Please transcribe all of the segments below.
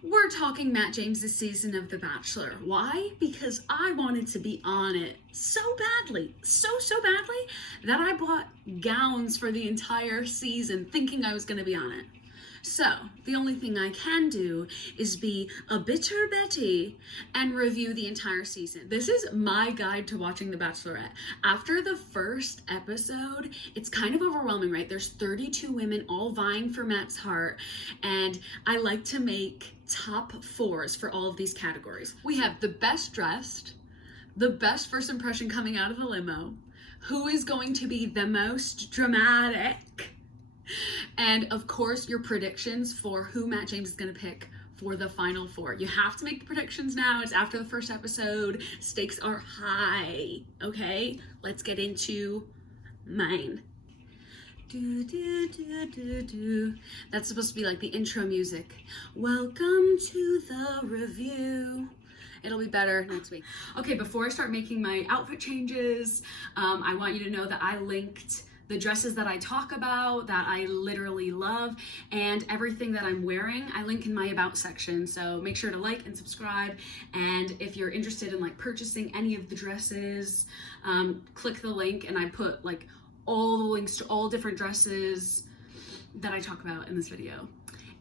We're talking Matt James's season of The Bachelor. Why? Because I wanted to be on it so badly, so badly, that I bought gowns for the entire season thinking I was going to be on it. So, the only thing I can do is be a bitter Betty and review the entire season. This is my guide to watching The Bachelorette. After the first episode, it's kind of overwhelming, right? There's 32 women all vying for Matt's heart, and I like to make top fours for all of these categories. We have the best dressed, the best first impression coming out of the limo, who is going to be the most dramatic, and of course, your predictions for who Matt James is going to pick for the final four. You have to make the predictions now. It's after the first episode. Stakes are high. Okay, let's get into mine. Do, do, do, do, do. That's supposed to be like the intro music. Welcome to the review. It'll be better next week. Okay, before I start making my outfit changes, I want you to know that I linked the dresses that I talk about, that I literally love, and everything that I'm wearing, I link in my about section. So make sure to like and subscribe. And if you're interested in like purchasing any of the dresses, click the link, and I put like all the links to all different dresses that I talk about in this video,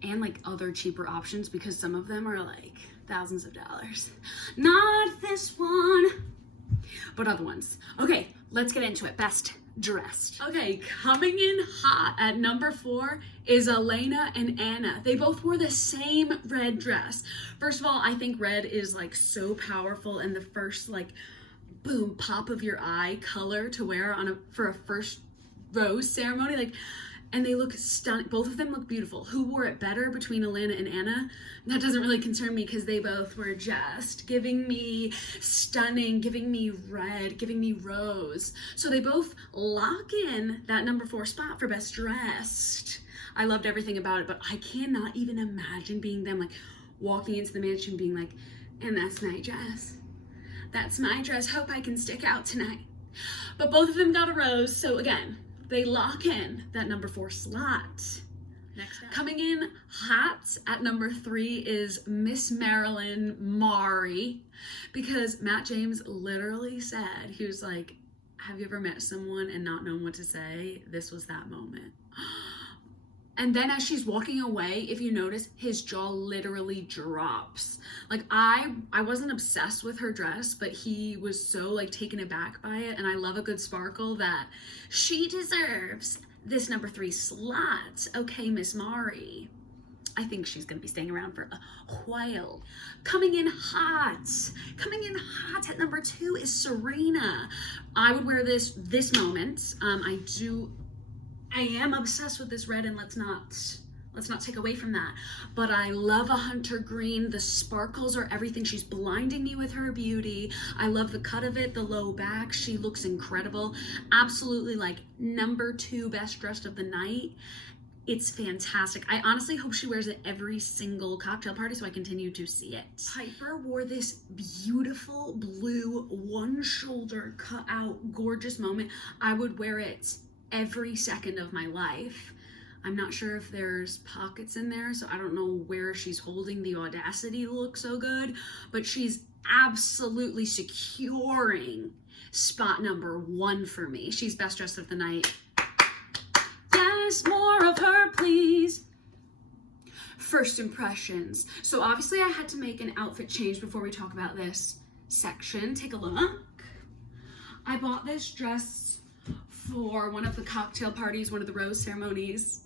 and like other cheaper options, because some of them are like thousands of dollars. Not this one, but other ones. Okay, let's get into it. Best dressed. Okay, coming in hot at number 4 is Elena and Anna. They both wore the same red dress. First of all, I think red is like so powerful, and the first like boom pop of your eye color to wear on for a first rose ceremony, like, and they look stunning. Both of them look beautiful. Who wore it better between Elena and Anna? That doesn't really concern me, because they both were just giving me stunning, giving me red, giving me rose. So they both lock in that number 4 spot for best dressed. I loved everything about it, but I cannot even imagine being them, like walking into the mansion being like, and that's my dress. That's my dress. Hope I can stick out tonight. But both of them got a rose. So again, they lock in that number 4 slot. Next up. Coming in hot at number 3 is Miss Marilyn Mari, because Matt James literally said, he was like, have you ever met someone and not known what to say? This was that moment. And then as she's walking away, if you notice, his jaw literally drops. Like I wasn't obsessed with her dress, but he was so like taken aback by it. And I love a good sparkle that she deserves this number 3 slot. Okay, Miss Mari. I think she's gonna be staying around for a while. Coming in hot at number 2 is Serena. I would wear this moment. I am obsessed with this red, and let's not take away from that. But I love a hunter green. The sparkles are everything. She's blinding me with her beauty. I love the cut of it, the low back. She looks incredible. Absolutely like number 2 best dressed of the night. It's fantastic. I honestly hope she wears it every single cocktail party so I continue to see it. Piper wore this beautiful blue one shoulder cut out gorgeous moment. I would wear it every second of my life. I'm not sure if there's pockets in there, so I don't know where she's holding the audacity to look so good, but she's absolutely securing spot number 1 for me. She's best dressed of the night. Yes, more of her, please. First impressions. So obviously I had to make an outfit change before we talk about this section. Take a look. I bought this dress for one of the cocktail parties, one of the rose ceremonies.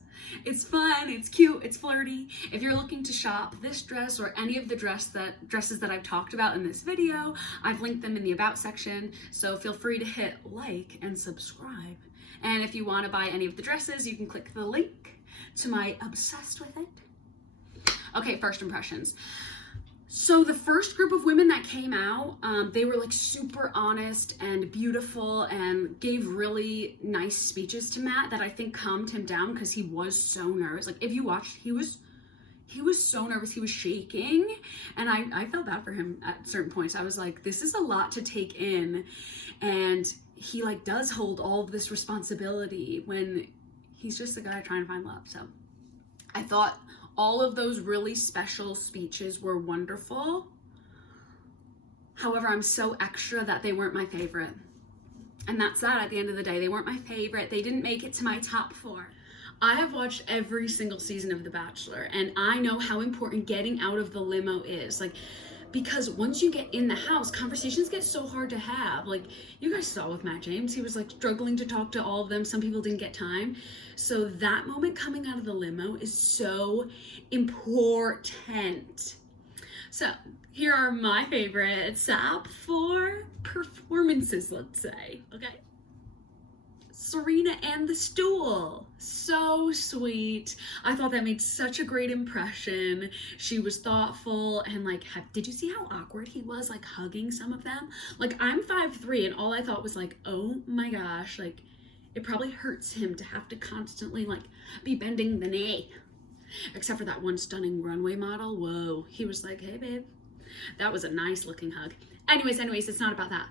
It's fun, it's cute, it's flirty. If you're looking to shop this dress or any of the dresses that I've talked about in this video, I've linked them in the about section, so feel free to hit like and subscribe. And if you want to buy any of the dresses, you can click the link to my obsessed with it. Okay, first impressions. So the first group of women that came out, they were like super honest and beautiful and gave really nice speeches to Matt that I think calmed him down, because he was so nervous. Like if you watched, he was so nervous, he was shaking, and I felt bad for him at certain points. I was like, this is a lot to take in, and he like does hold all of this responsibility when he's just a guy trying to find love. So I thought all of those really special speeches were wonderful. However, I'm so extra that they weren't my favorite. And that's that at the end of the day. They weren't my favorite. They didn't make it to my top 4. I have watched every single season of The Bachelor, and I know how important getting out of the limo is. Like, because once you get in the house, conversations get so hard to have. Like, you guys saw with Matt James, he was like struggling to talk to all of them. Some people didn't get time. So that moment coming out of the limo is so important. So here are my favorite top 4 performances, let's say, okay? Serena and the stool. So sweet. I thought that made such a great impression. She was thoughtful and like, did you see how awkward he was like hugging some of them? Like, I'm 5'3" and all I thought was like, oh my gosh, like it probably hurts him to have to constantly like be bending the knee. Except for that one stunning runway model. Whoa, he was like, hey babe. That was a nice looking hug. Anyways, it's not about that.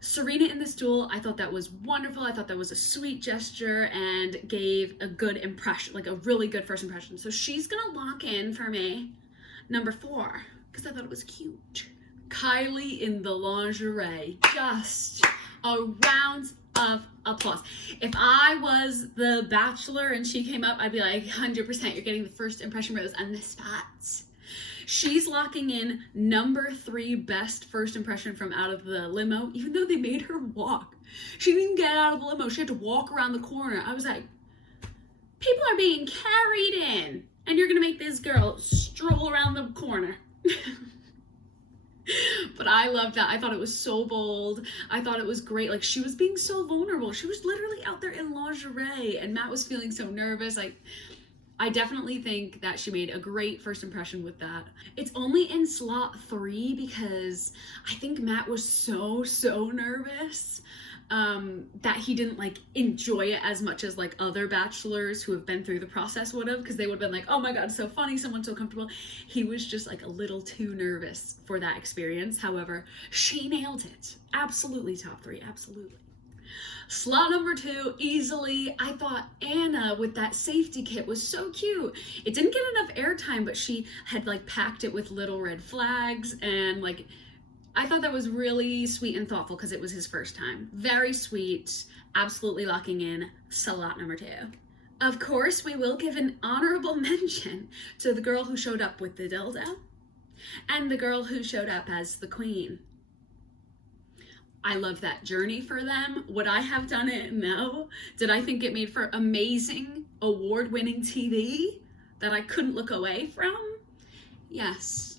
Serena in the stool, I thought that was wonderful. I thought that was a sweet gesture and gave a good impression, like a really good first impression. So she's gonna lock in for me number 4 because I thought it was cute. Kylie in the lingerie, just a round of applause. If I was the Bachelor and she came up, I'd be like 100% you're getting the first impression rose on the spot. She's locking in number 3 best first impression from out of the limo, even though they made her walk. She didn't even get out of the limo. She had to walk around the corner. I was like, people are being carried in, and you're gonna make this girl stroll around the corner. But I loved that. I thought it was so bold. I thought it was great. Like, she was being so vulnerable. She was literally out there in lingerie, and Matt was feeling so nervous. Like, I definitely think that she made a great first impression with that. It's only in slot 3 because I think Matt was so nervous that he didn't like enjoy it as much as like other bachelors who have been through the process would have, because they would have been like, oh my god, so funny, someone's so comfortable. He was just like a little too nervous for that experience. However, she nailed it. Absolutely top 3, absolutely. Slot number 2, easily, I thought Anna with that safety kit was so cute. It didn't get enough airtime, but she had like packed it with little red flags, and like, I thought that was really sweet and thoughtful because it was his first time. Very sweet, absolutely locking in slot number 2. Of course, we will give an honorable mention to the girl who showed up with the dildo and the girl who showed up as the queen. I love that journey for them. Would I have done it? No. Did I think it made for amazing, award-winning TV that I couldn't look away from? Yes.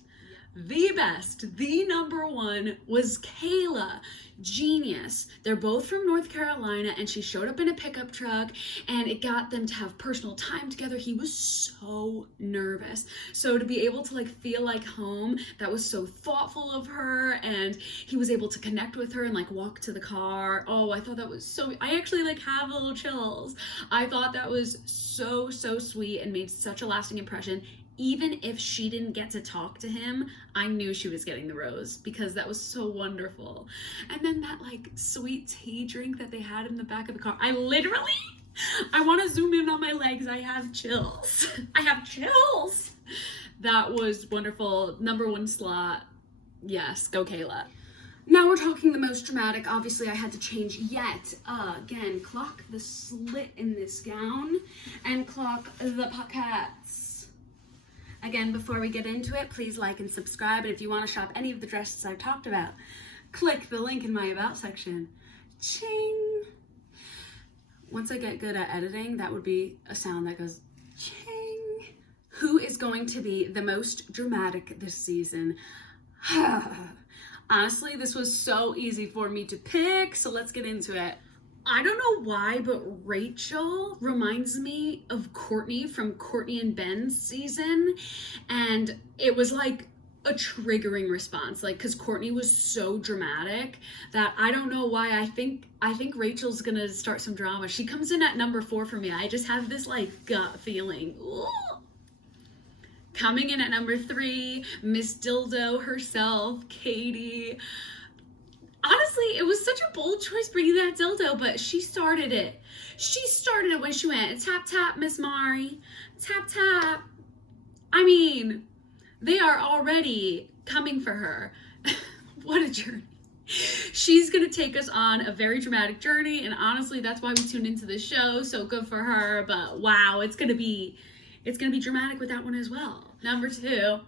The best, the number 1 was Kayla. Genius. They're both from North Carolina, and she showed up in a pickup truck, and it got them to have personal time together. He was so nervous. So to be able to like feel like home, that was so thoughtful of her, and he was able to connect with her and like walk to the car. Oh, I thought that was so, I actually like have a little chills. I thought that was so sweet and made such a lasting impression. Even if she didn't get to talk to him, I knew she was getting the rose because that was so wonderful. And then that like sweet tea drink that they had in the back of the car. I want to zoom in on my legs. I have chills. I have chills. That was wonderful. Number 1 slot. Yes, go Kayla. Now we're talking the most dramatic. Obviously, I had to change yet again. Clock the slit in this gown and clock the pockets. Again, before we get into it, please like and subscribe. And if you want to shop any of the dresses I've talked about, click the link in my about section. Ching! Once I get good at editing, that would be a sound that goes ching. Who is going to be the most dramatic this season? Honestly, this was so easy for me to pick, so let's get into it. I don't know why, but Rachel reminds me of Courtney from Courtney and Ben's season, and it was like a triggering response, like, because Courtney was so dramatic that I don't know why. I think Rachel's gonna start some drama. She comes in at number 4 for me. I just have this like gut feeling. Ooh. Coming in at number 3, Miss Dildo herself, Katie. Honestly, it was such a bold choice bringing that dildo, but she started it. She started it when she went, tap, tap, Miss Mari, tap, tap. I mean, they are already coming for her. What a journey. She's gonna take us on a very dramatic journey, and honestly, that's why we tuned into this show. So good for her. But wow, it's gonna be dramatic with that one as well. Number 2,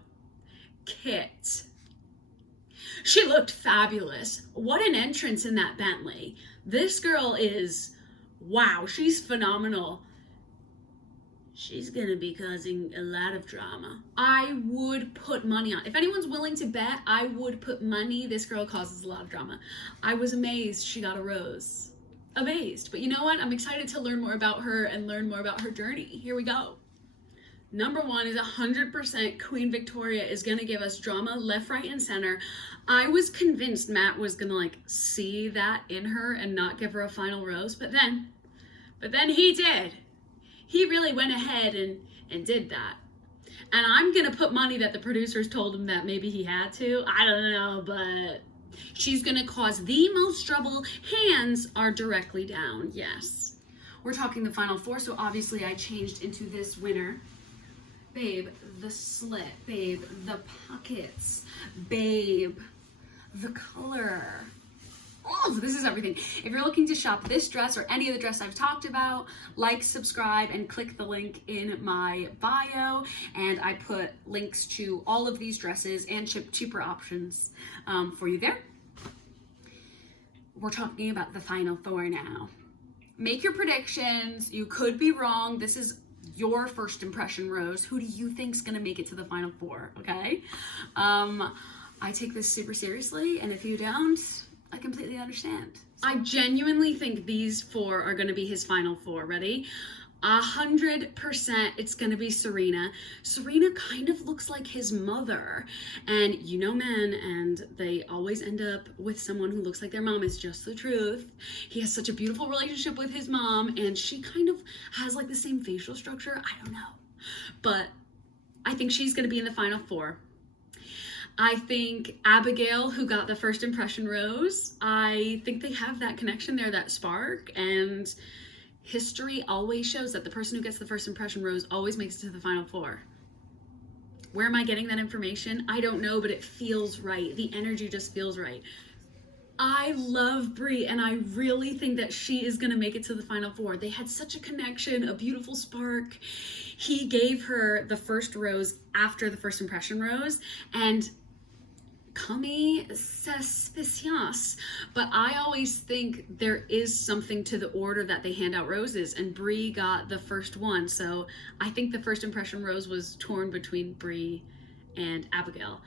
Kit. She looked fabulous. What an entrance in that Bentley. This girl is, wow, she's phenomenal. She's gonna be causing a lot of drama. I would put money on, if anyone's willing to bet, I would put money this girl causes a lot of drama. I was amazed she got a rose. Amazed. But you know what? I'm excited to learn more about her and learn more about her journey. Here we go. Number 1 is 100% Queen Victoria is gonna give us drama left, right, and center. I was convinced Matt was gonna like see that in her and not give her a final rose, but then he did. He really went ahead and did that. And I'm gonna put money that the producers told him that maybe he had to. I don't know, but she's gonna cause the most trouble. Hands are directly down, yes. We're talking the final 4, so obviously I changed into this winner. Babe, the slit. Babe, the pockets. Babe, the color. Oh, this is everything. If you're looking to shop this dress or any of the dress I've talked about, like, subscribe, and click the link in my bio. And I put links to all of these dresses and cheaper options for you there. We're talking about the final 4 now. Make your predictions. You could be wrong. This is your first impression rose. Who do you think's gonna make it to the final 4? Okay. I take this super seriously, and if you don't, I completely understand. I genuinely think these 4 are gonna be his final 4. Ready? 100% it's gonna be Serena. Serena kind of looks like his mother, and you know men, and they always end up with someone who looks like their mom. Is just the truth. He has such a beautiful relationship with his mom, and she kind of has like the same facial structure. I don't know, but I think she's gonna be in the final 4. I think Abigail, who got the first impression rose, I think they have that connection there, that spark, and history always shows that the person who gets the first impression rose always makes it to the final 4. Where am I getting that information? I don't know, but it feels right. The energy just feels right. I love Brie, and I really think that she is gonna make it to the final 4. They had such a connection, a beautiful spark. He gave her the first rose after the first impression rose, and Kami suspicious, but I always think there is something to the order that they hand out roses, and Brie got the first one, so I think the first impression rose was torn between Brie and Abigail.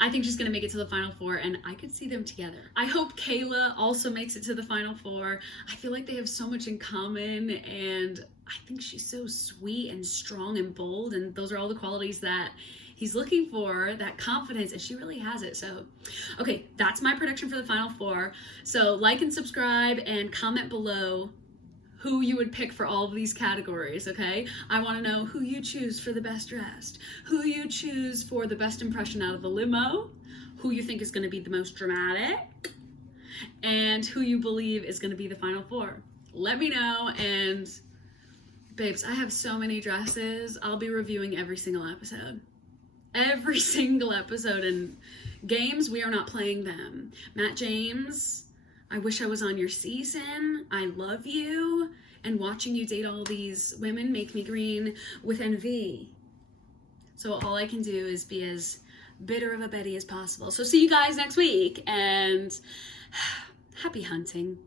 I think she's gonna make it to the final 4, and I could see them together. I hope Kayla also makes it to the final 4. I feel like they have so much in common, and I think she's so sweet and strong and bold, and those are all the qualities that he's looking for, that confidence, and she really has it. So, okay, that's my prediction for the final 4. So like and subscribe and comment below who you would pick for all of these categories, okay? I wanna know who you choose for the best dressed, who you choose for the best impression out of the limo, who you think is gonna be the most dramatic, and who you believe is gonna be the final 4. Let me know, and babes, I have so many dresses. I'll be reviewing every single episode. Every single episode, and games, we are not playing them. Matt James, I wish I was on your season. I love you, and watching you date all these women make me green with envy. So all I can do is be as bitter of a Betty as possible. So see you guys next week, and happy hunting.